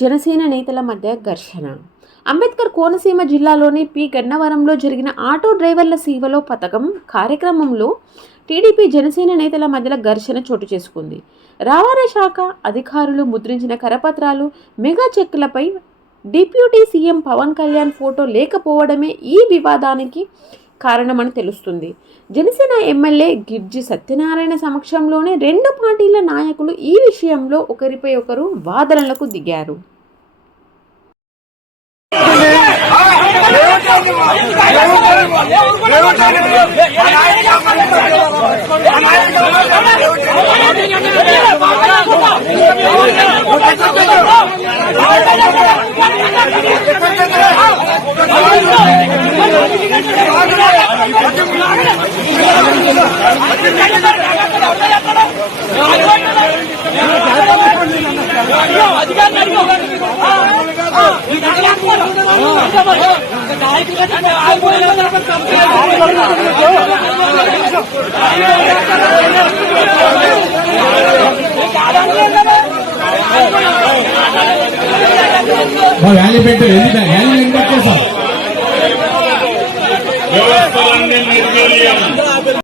జనసేన నేతల మధ్య ఘర్షణ. అంబేద్కర్ కోనసీమ జిల్లాలోని పి. గన్నవరంలో జరిగిన ఆటో డ్రైవర్ల సేవలో పథకం కార్యక్రమంలో టీడీపీ జనసేన నేతల మధ్యలో ఘర్షణ చోటు చేసుకుంది. రవాణా శాఖ అధికారులు ముద్రించిన కరపత్రాలు mega చెక్కులపై deputy CM Pawan Kalyan photo లేకపోవడమే ఈ వివాదానికి కారణమని తెలుస్తుంది. జనసేన ఎమ్మెల్యే గిర్జి సత్యనారాయణ సమక్షంలోనే రెండు పార్టీల నాయకులు ఈ విషయంలో ఒకరిపై ఒకరు వాదనలకు దిగారు. అధికారులు వ్యాలీ పెట్టారు ఎందుకంటే వ్యాలీ ఎందుకు కట్టేశారు వ్యవస్థలన్నీ నిర్మూల్యం